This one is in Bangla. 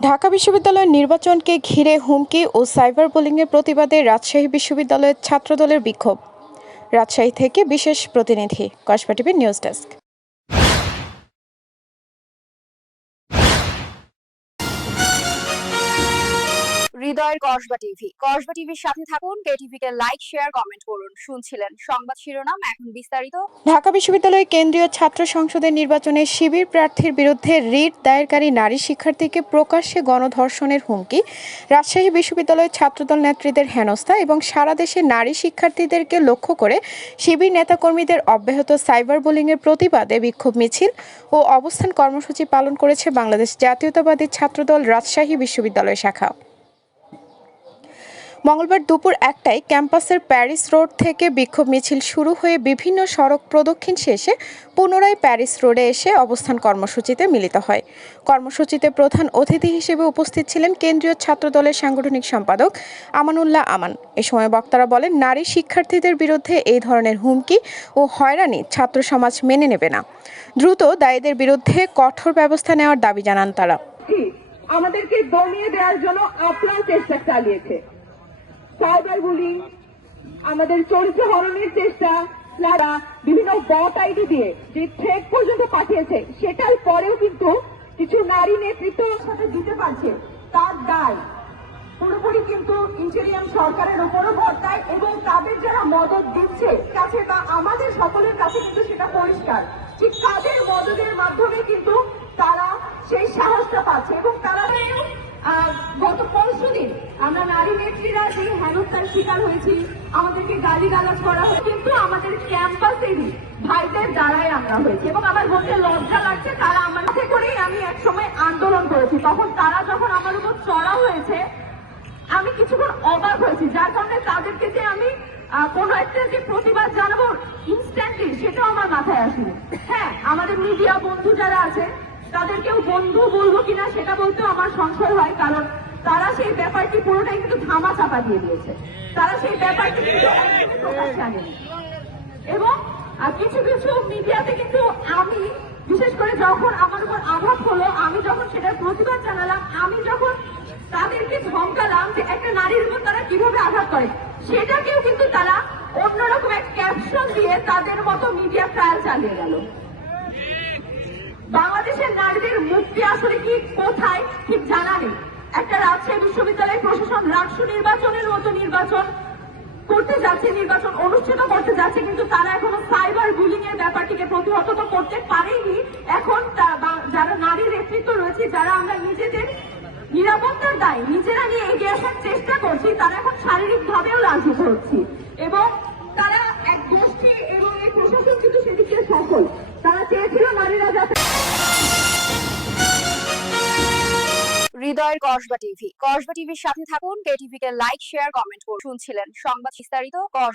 ঢাকা বিশ্ববিদ্যালয়ের নির্বাচনকে ঘিরে হুমকি ও সাইবার বোলিংয়ের প্রতিবাদে রাজশাহী বিশ্ববিদ্যালয়ের ছাত্রদলের বিক্ষোভ। রাজশাহী থেকে বিশেষ প্রতিনিধি, কসবা টিভি নিউজ ডেস্ক। হৃদয়ের কসবা টিভি। কসবা টিভির সাথে থাকুন কেটিভি কে লাইক শেয়ার কমেন্ট করুন। শুনছিলেন সংবাদ শিরোনাম, এখন বিস্তারিত। ঢাকা বিশ্ববিদ্যালয় কেন্দ্রীয় ছাত্র সংসদের নির্বাচনে শিবির প্রার্থীর বিরুদ্ধে রিট দায়েরকারী নারী শিক্ষার্থীকে প্রকাশ্যে গণধর্ষণের হুমকি। রাজশাহী বিশ্ববিদ্যালয়ের ছাত্রদল নেত্রীদের হেনস্থা এবং সারা দেশে নারী শিক্ষার্থীদেরকে লক্ষ্য করে শিবির নেতাকর্মীদের অব্যাহত সাইবার বুলিংয়ের প্রতিবাদে বিক্ষোভ মিছিল ও অবস্থান কর্মসূচি পালন করেছে বাংলাদেশ জাতীয়তাবাদী ছাত্রদল রাজশাহী বিশ্ববিদ্যালয় শাখা। মঙ্গলবার দুপুর একটায় ক্যাম্পাসের প্যারিস রোড থেকে বিক্ষোভ মিছিল শুরু হয়ে বিভিন্ন সড়ক প্রদক্ষিণ শেষে পুনরায় প্যারিস রোডে এসে অবস্থান কর্মসূচিতে মিলিত হয়। কর্মসূচিতে প্রধান অতিথি হিসেবে উপস্থিত ছিলেন কেন্দ্রীয় ছাত্রদলের সাংগঠনিক সম্পাদক আমানুল্লাহ আমান। এ সময় বক্তারা বলেন, নারী শিক্ষার্থীদের বিরুদ্ধে এই ধরনের হুমকি ও হয়রানি ছাত্র সমাজ মেনে নেবে না। দ্রুত দায়ীদের বিরুদ্ধে কঠোর ব্যবস্থা নেওয়ার দাবি জানান তারা। আমাদেরকে দমিয়ে দেওয়ার জন্য আপ্রাণ চেষ্টা চালিয়েছে। সাইবার বুলিং, আমাদের চরিত্র হরণের চেষ্টা যারা বিভিন্ন বট আইডি দিয়ে যে থ্রেড পর্যন্ত পাঠিয়েছে, সেটার পরেও কিন্তু কিছু নারী নেতৃত্ব সাথে দিতে পারছে। তার দায়। পুরোপুরি কিন্তু ইন্টেরিয়াম সরকারের উপরও বর্তায় এবং তাদের যারা মদত দিচ্ছে, কাছে বা আমাদের সকলের কাছে কিন্তু সেটা পরিষ্কার। ঠিক তাদের মদতের মাধ্যমে কিন্তু তারা সেই সাহসটা পাচ্ছে এবং তারা গত পরশু দিন আমরা নারী নেত্রীরা যে হেনস্থার শিকার হয়েছি। আমাদেরকে গালি গালাজ করা হয় কিন্তু আমাদের ক্যাম্পাসেরই ভাইদের দ্বারাই আমরা হয়েছি এবং আমার বলতে লজ্জা লাগছে, তারা আমার করেই আমি এক সময় আন্দোলন করেছি। তখন তারা যখন আমার উপর চড়া হয়েছে, আমি কিছুক্ষণ অবাক হয়েছি। যার কারণে তাদেরকে যে আমি কোনো একটা যে প্রতিবাদ জানাব ইনস্ট্যান্টলি সেটাও আমার মাথায় আসবে হ্যাঁ আমাদের মিডিয়া বন্ধু যারা আছে তাদেরকেও বন্ধু বলব কিনা সেটা বলতেও আমার সংশয় হয়, কারণ তারা সেই ব্যাপারটি পুরোটাই কিন্তু ধামা চাপা দিয়ে দিয়েছে। তারা সেই ব্যাপারটি কিন্তু আনেনি এবং কিছু কিছু মিডিয়াতে কিন্তু আমি, বিশেষ করে যখন আমার উপর আঘাত হলো, আমি যখন সেটার প্রতিবাদ জানালাম, আমি যখন তাদেরকে ধমকালাম যে একটা নারীর উপর তারা কীভাবে আঘাত করে, সেটাকেও কিন্তু তারা অন্যরকম এক ক্যাপশন দিয়ে তাদের মতো মিডিয়া ট্রায়াল চালিয়ে গেল। বাংলাদেশের নারীদের মুক্তি আসলে কি, কোথায়, ঠিক জানা নেই। একটা রাজশাহী বিশ্ববিদ্যালয় প্রশাসন রাষ্ট্র নির্বাচনের মতো নির্বাচন করতে যাচ্ছে, নির্বাচন অনুষ্ঠিত করতে যাচ্ছে, কিন্তু তারা এখনও সাইবার বুলিং এর ব্যাপারটিকে প্রতিহত তো করতে পারেনি। এখন যারা নারী নেতৃত্ব রয়েছে, যারা আমরা নিজেদের নিরাপত্তার দায়, নিজেরা নিয়ে এগিয়ে আসার চেষ্টা করছি, তারা এখন শারীরিক ভাবেও লাঞ্ছিত হচ্ছি। এবং তারা এক গোষ্ঠী এবং এই প্রশাসন কিন্তু সেদিকে সফল। তারা চেয়েছিল নারীরা যাতে হৃদয়ের কসবা টিভি। কসবা টিভির সাথে থাকুন কে টিভিকে লাইক শেয়ার কমেন্ট করুন। শুনছিলেন সংবাদ বিস্তারিত, কসবা।